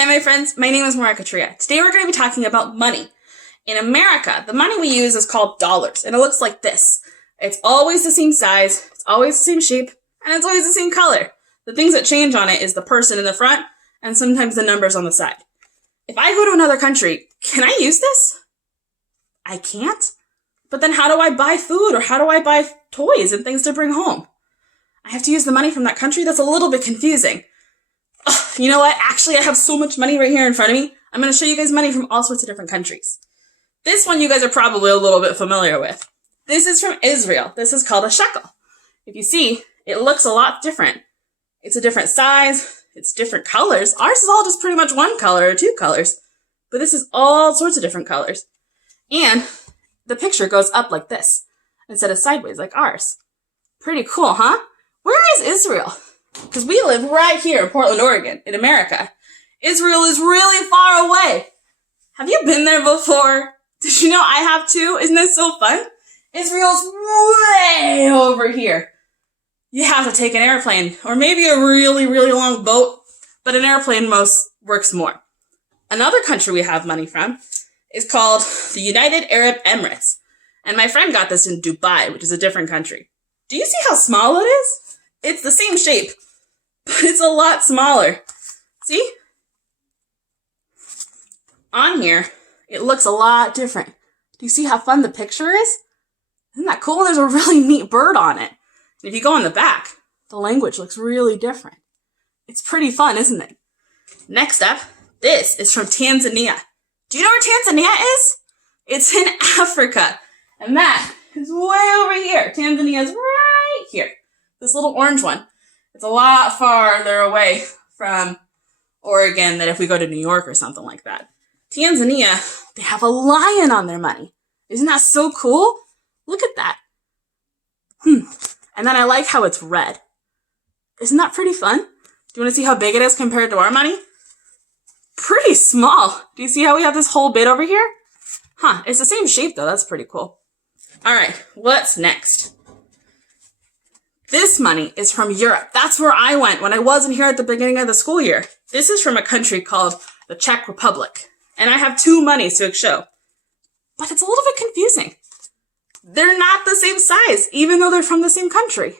Hi my friends, my name is Morah Katria. Today we're going to be talking about money. In America, the money we use is called dollars, and it looks like this. It's always the same size, it's always the same shape, and it's always the same color. The things that change on it is the person in the front, and sometimes the numbers on the side. If I go to another country, can I use this? I can't. But then how do I buy food, or how do I buy toys and things to bring home? I have to use the money from that country? That's a little bit confusing. Ugh, you know what? Actually, I have so much money right here in front of me. I'm going to show you guys money from all sorts of different countries. This one you guys are probably a little bit familiar with. This is from Israel. This is called a shekel. If you see, it looks a lot different. It's a different size. It's different colors. Ours is all just pretty much one color or two colors. But this is all sorts of different colors. And the picture goes up like this instead of sideways like ours. Pretty cool, huh? Where is Israel? Because we live right here in Portland, Oregon, in America. Israel is really far away. Have you been there before? Did you know I have too? Isn't this so fun? Israel's way over here. You have to take an airplane or maybe a really, really long boat, but an airplane most works more. Another country we have money from is called the United Arab Emirates. And my friend got this in Dubai, which is a different country. Do you see how small it is? It's the same shape, but it's a lot smaller. See? On here, it looks a lot different. Do you see how fun the picture is? Isn't that cool? There's a really neat bird on it. And if you go on the back, the language looks really different. It's pretty fun, isn't it? Next up, this is from Tanzania. Do you know where Tanzania is? It's in Africa. And that is way over here. Tanzania is right here. This little orange one. It's a lot farther away from Oregon than if we go to New York or something like that. Tanzania, they have a lion on their money. Isn't that so cool? Look at that. And then I like how it's red. Isn't that pretty fun? Do you want to see how big it is compared to our money? Pretty small. Do you see how we have this whole bit over here? It's the same shape though. That's pretty cool. All right, what's next? This money is from Europe. That's where I went when I wasn't here at the beginning of the school year. This is from a country called the Czech Republic. And I have two monies to show. But it's a little bit confusing. They're not the same size, even though they're from the same country.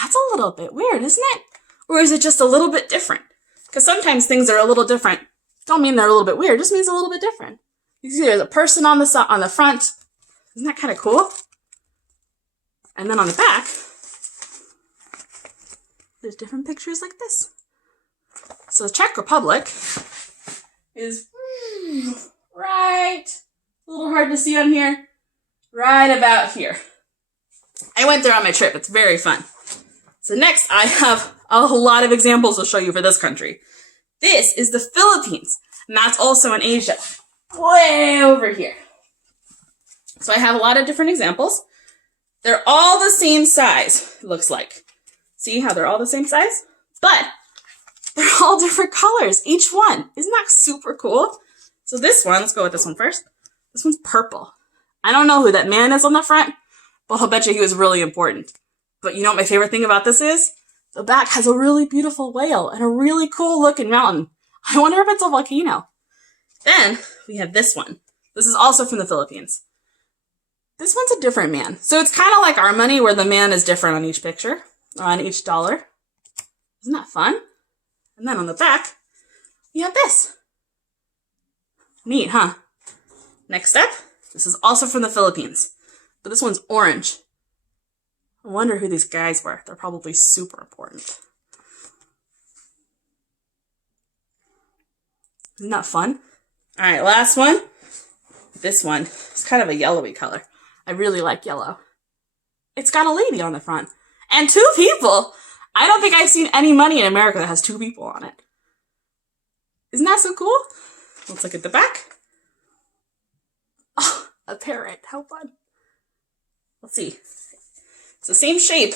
That's a little bit weird, isn't it? Or is it just a little bit different? Because sometimes things are a little different. Don't mean they're a little bit weird, just means a little bit different. You see there's a person on the front. Isn't that kind of cool? And then on the back, there's different pictures like this. So the Czech Republic is right, a little hard to see on here, right about here. I went there on my trip. It's very fun. So next I have a lot of examples to show you for this country. This is the Philippines, and that's also in Asia, way over here. So I have a lot of different examples. They're all the same size, it looks like. See how they're all the same size? But they're all different colors, each one. Isn't that super cool? So this one, let's go with this one first. This one's purple. I don't know who that man is on the front, but I'll bet you he was really important. But you know what my favorite thing about this is? The back has a really beautiful whale and a really cool looking mountain. I wonder if it's a volcano. Then we have this one. This is also from the Philippines. This one's a different man. So it's kind of like our money where the man is different on each picture, or on each dollar. Isn't that fun? And then on the back, we have this. Neat, huh? Next up, this is also from the Philippines, but this one's orange. I wonder who these guys were. They're probably super important. Isn't that fun? All right, last one. This one is kind of a yellowy color. I really like yellow. It's got a lady on the front. And two people. I don't think I've seen any money in America that has two people on it. Isn't that so cool? Let's look at the back. Oh, a parrot. How fun. Let's see. It's the same shape,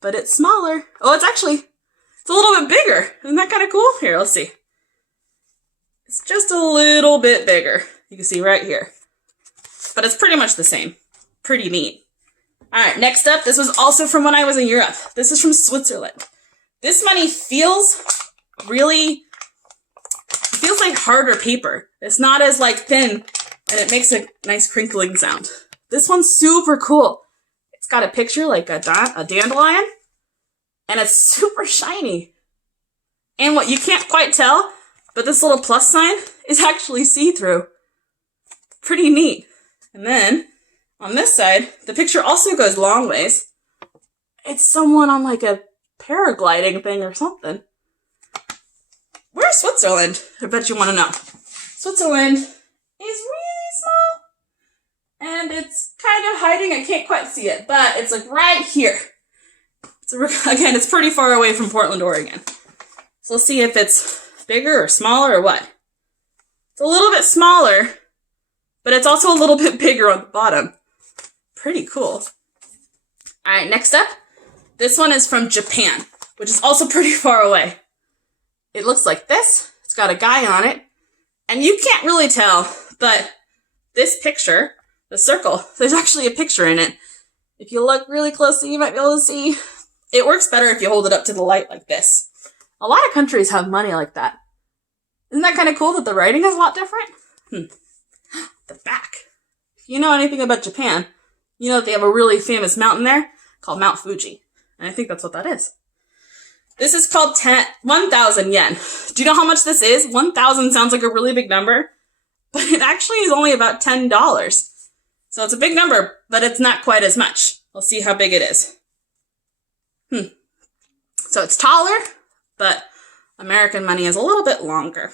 but it's smaller. Oh, it's a little bit bigger. Isn't that kind of cool? Here, let's see. It's just a little bit bigger. You can see right here. But it's pretty much the same. Pretty neat. All right, next up, this was also from when I was in Europe. This is from Switzerland. This money feels really, it feels like harder paper. It's not as like thin, and it makes a nice crinkling sound. This one's super cool. It's got a picture like a dandelion, and it's super shiny. And what you can't quite tell, but this little plus sign is actually see-through. Pretty neat. And then on this side, the picture also goes long ways. It's someone on like a paragliding thing or something. Where's Switzerland? I bet you want to know. Switzerland is really small. And it's kind of hiding. I can't quite see it, but it's like right here. Again, it's pretty far away from Portland, Oregon. So let's see if it's bigger or smaller or what. It's a little bit smaller, but it's also a little bit bigger on the bottom. Pretty cool. All right, next up. This one is from Japan, which is also pretty far away. It looks like this. It's got a guy on it. And you can't really tell, but this picture, the circle, there's actually a picture in it. If you look really closely, you might be able to see. It works better if you hold it up to the light like this. A lot of countries have money like that. Isn't that kind of cool that the writing is a lot different? The back. If you know anything about Japan, you know that they have a really famous mountain there called Mount Fuji. And I think that's what that is. This is called 1,000 yen. Do you know how much this is? 1,000 sounds like a really big number, but it actually is only about $10. So it's a big number, but it's not quite as much. We'll see how big it is. So it's taller, but American money is a little bit longer.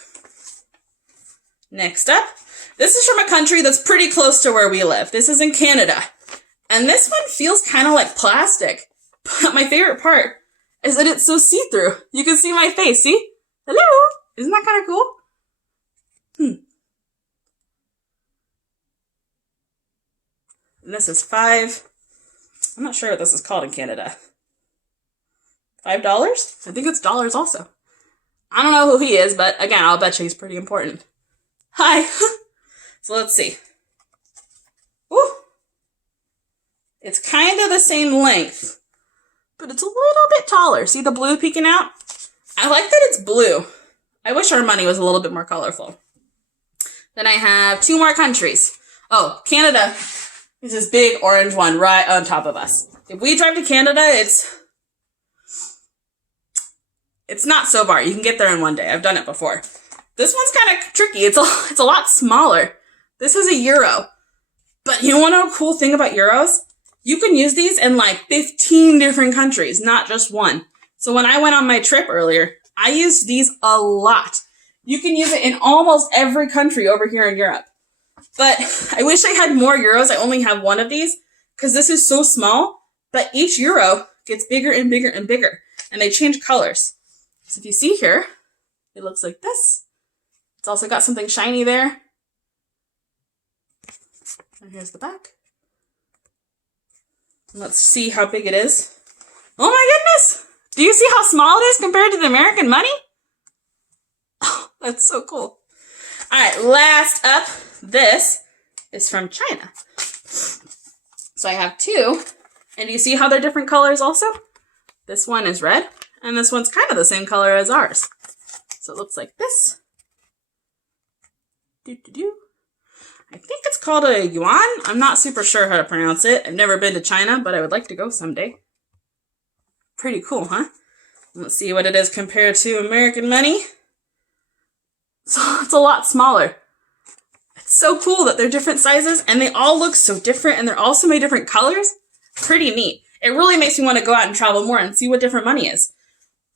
Next up, this is from a country that's pretty close to where we live. This is in Canada. And this one feels kind of like plastic. But my favorite part is that it's so see-through. You can see my face, see? Hello! Isn't that kind of cool? And this is I'm not sure what this is called in Canada. $5? I think it's dollars also. I don't know who he is, but again, I'll bet you he's pretty important. Hi! So let's see. Ooh! It's kind of the same length, but it's a little bit taller. See the blue peeking out? I like that it's blue. I wish our money was a little bit more colorful. Then I have 2 more countries. Oh, Canada is this big orange one right on top of us. If we drive to Canada, it's not so far. You can get there in one day. I've done it before. This one's kind of tricky. It's a lot smaller. This is a euro. But you want to know a cool thing about euros? You can use these in like 15 different countries, not just one. So when I went on my trip earlier, I used these a lot. You can use it in almost every country over here in Europe. But I wish I had more euros. I only have one of these because this is so small. But each euro gets bigger and bigger and bigger. And they change colors. So if you see here, it looks like this. It's also got something shiny there. And here's the back. Let's see how big it is. Oh my goodness! Do you see how small it is compared to the American money? Oh, that's so cool. Alright, last up, this is from China. So I have 2. And do you see how they're different colors also? This one is red, and this one's kind of the same color as ours. So it looks like this. I think it's called a yuan. I'm not super sure how to pronounce it. I've never been to China, but I would like to go someday. Pretty cool, huh? Let's see what it is compared to American money. So it's a lot smaller. It's so cool that they're different sizes, and they all look so different, and they're also made different colors. Pretty neat. It really makes me want to go out and travel more and see what different money is.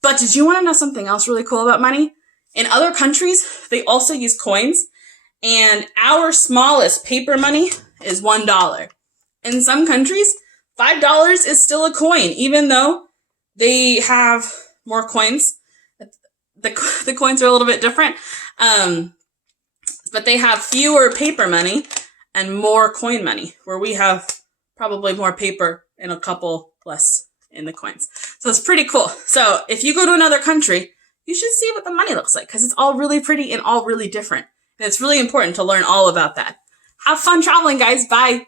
But did you want to know something else really cool about money? In other countries, they also use coins. And our smallest paper money is $1. In some countries, $5 is still a coin, even though they have more coins. The coins are a little bit different, but they have fewer paper money and more coin money, where we have probably more paper and a couple less in the coins. So it's pretty cool. So if you go to another country, you should see what the money looks like, because it's all really pretty and all really different. And it's really important to learn all about that. Have fun traveling, guys. Bye.